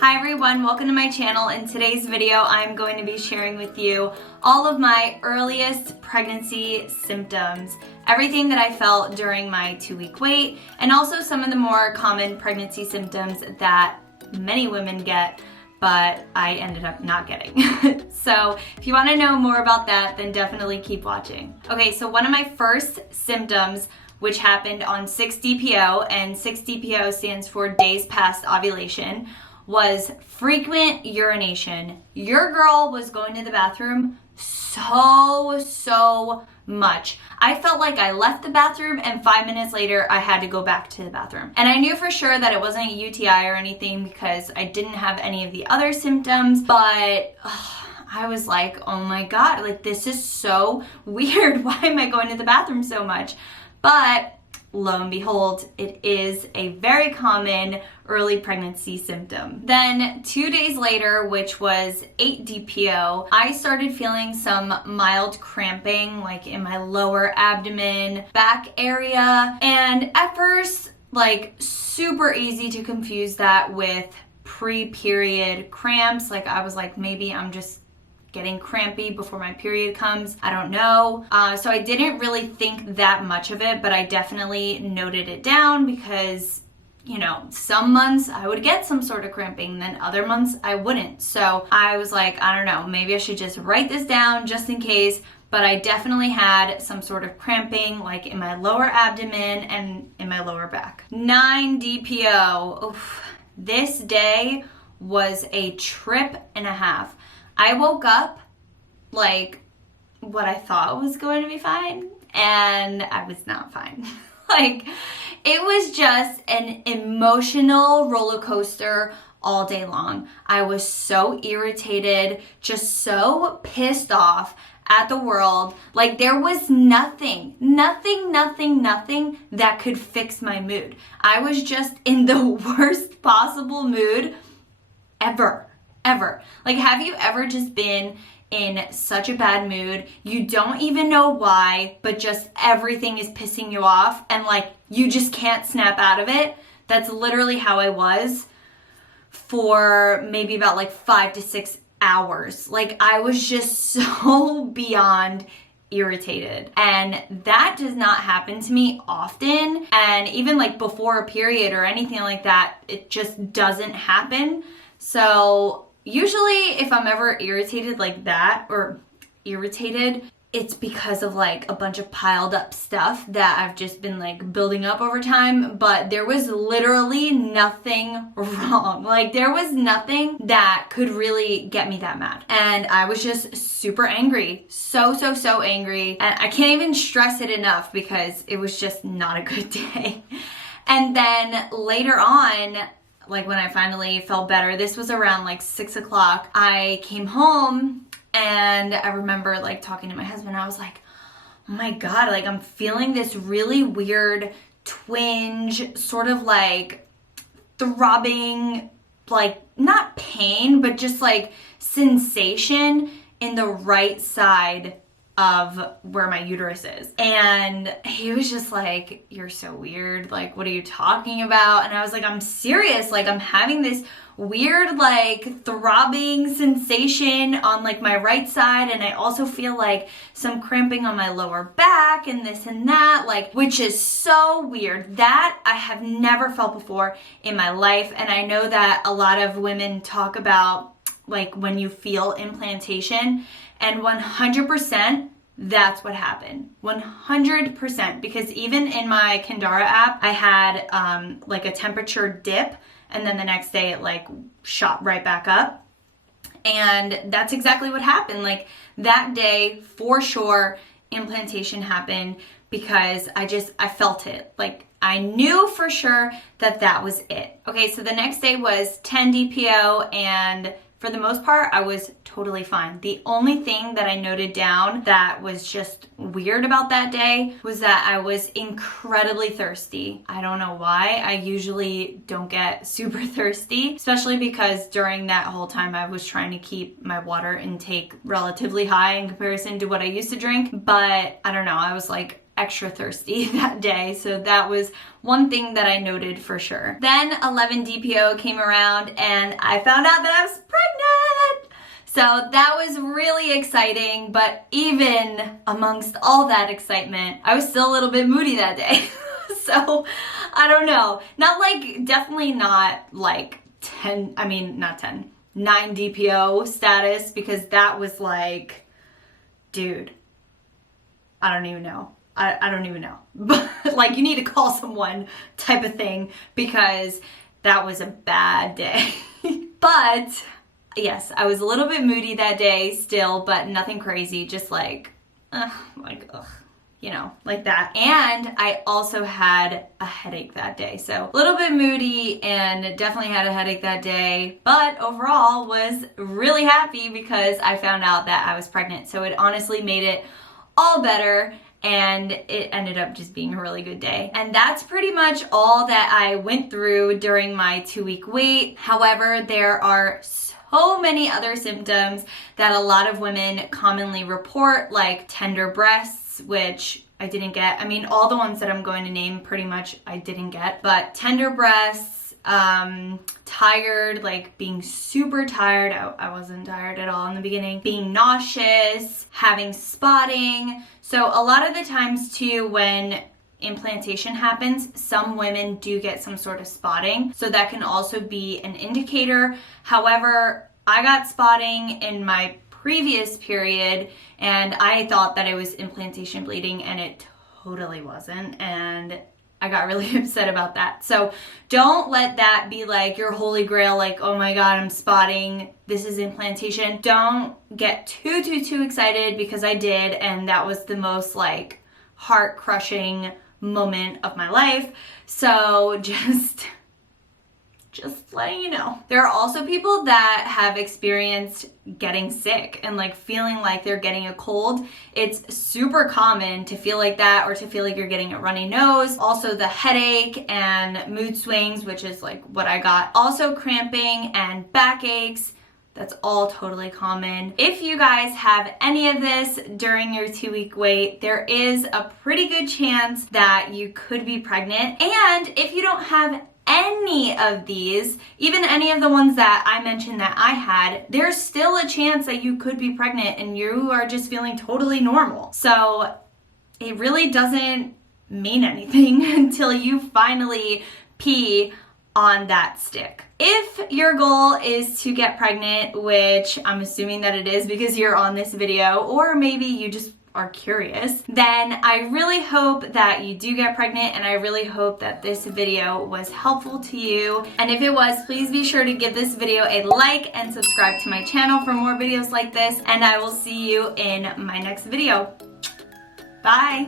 Hi everyone, welcome to my channel. In today's video, I'm going to be sharing with you all of my earliest pregnancy symptoms, everything that I felt during my 2-week wait, and also some of the more common pregnancy symptoms that many women get, but I ended up not getting. So if you want to know more about that, then definitely keep watching. Okay, so one of my first symptoms, which happened on 6-DPO, and 6-DPO stands for days past ovulation, was frequent urination. Your girl was going to the bathroom so much. I felt like I left the bathroom and 5 minutes later I had to go back to the bathroom. And I knew for sure that it wasn't a UTI or anything because I didn't have any of the other symptoms, but I was like, oh my God, like this is so weird. Why am I going to the bathroom so much? But lo and behold, it is a very common early pregnancy symptom. Then 2 days later, which was 8-DPO, I started feeling some mild cramping, like in my lower abdomen, back area. And at first, like super easy to confuse that with pre-period cramps. Like I was like, maybe I'm just getting crampy before my period comes. I don't know. So I didn't really think that much of it, but I definitely noted it down because, you know, some months I would get some sort of cramping, then other months I wouldn't. So I was like, I don't know, maybe I should just write this down just in case. But I definitely had some sort of cramping, like in my lower abdomen and in my lower back. 9-DPO. Oof. This day was a trip and a half. I woke up like what I thought was going to be fine, and I was not fine. Like, it was just an emotional roller coaster all day long. I was so irritated, just so pissed off at the world. Like, there was nothing that could fix my mood. I was just in the worst possible mood ever. Like, have you ever just been in such a bad mood? You don't even know why, but just everything is pissing you off and like you just can't snap out of it. That's literally how I was for maybe about like 5 to 6 hours. Like, I was just so beyond irritated, and that does not happen to me often. And even like before a period or anything like that, it just doesn't happen. So usually if I'm ever irritated like that, it's because of like a bunch of piled up stuff that I've just been like building up over time. But there was literally nothing wrong. Like, there was nothing that could really get me that mad. And I was just super angry. So angry. And I can't even stress it enough because it was just not a good day. And then later on, like when I finally felt better, this was around like 6 o'clock, I came home and I remember like talking to my husband. I was like, oh my God, like I'm feeling this really weird twinge, sort of like throbbing, like not pain, but just like sensation in the right side of where my uterus is. And he was just like, you're so weird, like what are you talking about? And I was like, I'm serious, like I'm having this weird like throbbing sensation on like my right side, and I also feel like some cramping on my lower back and this and that, like, which is so weird. That I have never felt before in my life. And I know that a lot of women talk about like when you feel implantation, and 100% that's what happened. 100%. Because even in my Kendara app, I had like a temperature dip, and then the next day it like shot right back up. And that's exactly what happened. Like that day, for sure, implantation happened because I felt it. Like I knew for sure that that was it. Okay, so the next day was 10-DPO, and for the most part, I was totally fine. The only thing that I noted down that was just weird about that day was that I was incredibly thirsty. I don't know why. I usually don't get super thirsty, especially because during that whole time I was trying to keep my water intake relatively high in comparison to what I used to drink. But I don't know, I was like extra thirsty that day. So that was one thing that I noted for sure. Then 11 DPO came around and I found out that I was pregnant. So that was really exciting, but even amongst all that excitement, I was still a little bit moody that day. So I don't know. Not like, definitely not like 9 DPO status, because that was like, dude, I don't even know. I don't even know. But like, you need to call someone type of thing, because that was a bad day. But yes, I was a little bit moody that day still, but nothing crazy, just like, ugh, you know, like that. And I also had a headache that day. So a little bit moody and definitely had a headache that day, but overall was really happy because I found out that I was pregnant. So it honestly made it all better, and it ended up just being a really good day. And that's pretty much all that I went through during my 2-week wait. However, there are so many other symptoms that a lot of women commonly report, like tender breasts, which I didn't get. I mean, all the ones that I'm going to name pretty much I didn't get, but tender breasts, tired, like being super tired. I wasn't tired at all in the beginning. Being nauseous, having spotting. So a lot of the times too, when implantation happens, some women do get some sort of spotting. So that can also be an indicator. However, I got spotting in my previous period and I thought that it was implantation bleeding, and it totally wasn't. And I got really upset about that. So don't let that be like your holy grail, like, oh my God, I'm spotting, this is implantation. Don't get too excited, because I did, and that was the most like heart-crushing moment of my life. So just letting you know. There are also people that have experienced getting sick and like feeling like they're getting a cold. It's super common to feel like that, or to feel like you're getting a runny nose. Also the headache and mood swings, which is like what I got. Also cramping and backaches. That's all totally common. If you guys have any of this during your 2-week wait, there is a pretty good chance that you could be pregnant. And if you don't have any of these, even any of the ones that I mentioned that I had, there's still a chance that you could be pregnant and you are just feeling totally normal. So it really doesn't mean anything until you finally pee on that stick. If your goal is to get pregnant, which I'm assuming that it is because you're on this video, or maybe you just are curious, then I really hope that you do get pregnant, and I really hope that this video was helpful to you. And if it was, please be sure to give this video a like and subscribe to my channel for more videos like this, and I will see you in my next video. Bye!